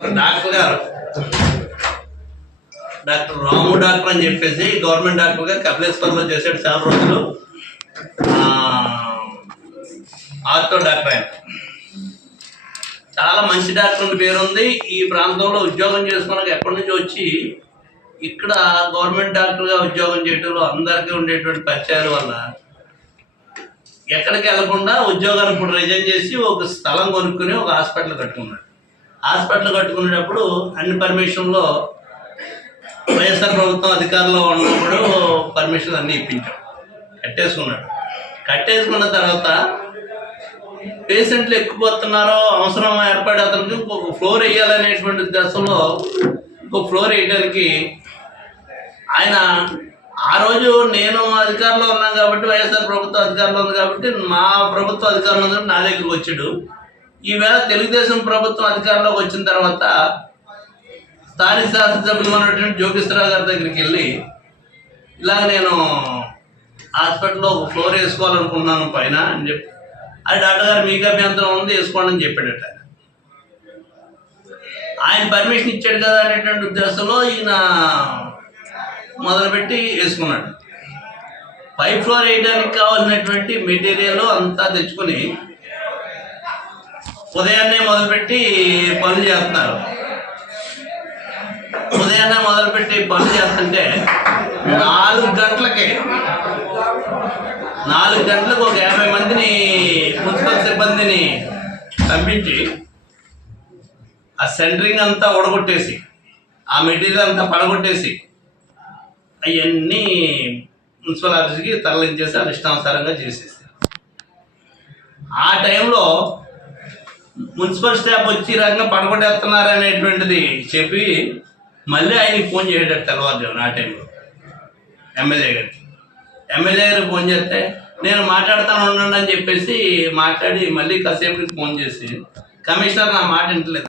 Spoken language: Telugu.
డాక్టర్ గారు డాక్టర్ రాము డాక్టర్ అని చెప్పేసి గవర్నమెంట్ డాక్టర్ గారు కపిలేశ్వరంలో చేసాడు చాలా రోజులు. ఆర్థో డాక్టర్ ఆయన. చాలా మంచి డాక్టర్ అని పేరు ఉంది. ఈ ప్రాంతంలో ఉద్యోగం చేసుకున్నాక ఎక్కడి నుంచి వచ్చి ఇక్కడ గవర్నమెంట్ డాక్టర్గా ఉద్యోగం చేయడంలో అందరికీ ఉండేటువంటి పరిచయాల వల్ల ఎక్కడికి వెళ్ళకుండా ఉద్యోగాన్ని ఇప్పుడు రిజైన్ చేసి ఒక స్థలం కొనుక్కుని ఒక హాస్పిటల్ కట్టుకున్నాడు. హాస్పిటల్ కట్టుకునేటప్పుడు అన్ని పర్మిషన్లో వైఎస్ఆర్ ప్రభుత్వం అధికారంలో ఉన్నప్పుడు పర్మిషన్ అన్ని ఇప్పించాం. కట్టేసుకున్నాడు. కట్టేసుకున్న తర్వాత పేషెంట్లు ఎక్కువ అవసరం ఏర్పడి అతనికి ఒక ఫ్లోర్ వేయాలనేటువంటి ఉద్దేశంలో ఇంకో ఫ్లోర్ వేయడానికి ఆయన ఆ రోజు నేను అధికారంలో ఉన్నాను కాబట్టి వైఎస్ఆర్ ప్రభుత్వం అధికారంలో ఉంది కాబట్టి మా ప్రభుత్వ అధికారంలో ఉంది కాబట్టి నా దగ్గరికి వచ్చాడు. ఈవేళ తెలుగుదేశం ప్రభుత్వం అధికారంలోకి వచ్చిన తర్వాత స్థానిక శాసనసభ్యులు ఉన్నటువంటి జోగేశ్వరరావు గారి దగ్గరికి వెళ్ళి ఇలాగ నేను హాస్పిటల్లో ఒక ఫ్లోర్ వేసుకోవాలనుకున్నాను పైన అని చెప్పి అది డాక్టర్ గారు మీకు అభ్యంతరం ఉంది వేసుకోండి అని చెప్పాడట. ఆయన పర్మిషన్ ఇచ్చాడు కదా అనేటువంటి ఉద్దేశంలో ఈయన మొదలుపెట్టి వేసుకున్నాడు. పై ఫ్లోర్ వేయడానికి కావాల్సినటువంటి మెటీరియల్ అంతా తెచ్చుకొని ఉదయాన్నే మొదలుపెట్టి పనులు చేస్తున్నారు. ఉదయాన్నే మొదలుపెట్టి పనులు చేస్తుంటే నాలుగు గంటలకి నాలుగు గంటలకు ఒక యాభై మందిని మున్సిపల్ సిబ్బందిని పంపించి ఆ సెంటరింగ్ అంతా ఉడగొట్టేసి ఆ మెటీరియల్ అంతా పడగొట్టేసి అవన్నీ మున్సిపల్ ఆఫీస్కి తరలించేసి అది ఇష్టానుసారంగా చేసేసి ఆ టైంలో మున్సిపల్ స్టాఫ్ వచ్చి ఈ రకంగా పడగొట్టేస్తున్నారు అనేటువంటిది చెప్పి మళ్ళీ ఆయనకి ఫోన్ చేయడం తెల్లవారుజామున ఆ టైంలో ఎమ్మెల్యే గారికి ఎమ్మెల్యే గారికి ఫోన్ చేస్తే నేను మాట్లాడతాను ఉండండి అని చెప్పేసి మాట్లాడి మళ్ళీ కాసేపు ఫోన్ చేసి కమిషనర్ నా మాట వింటలేదు.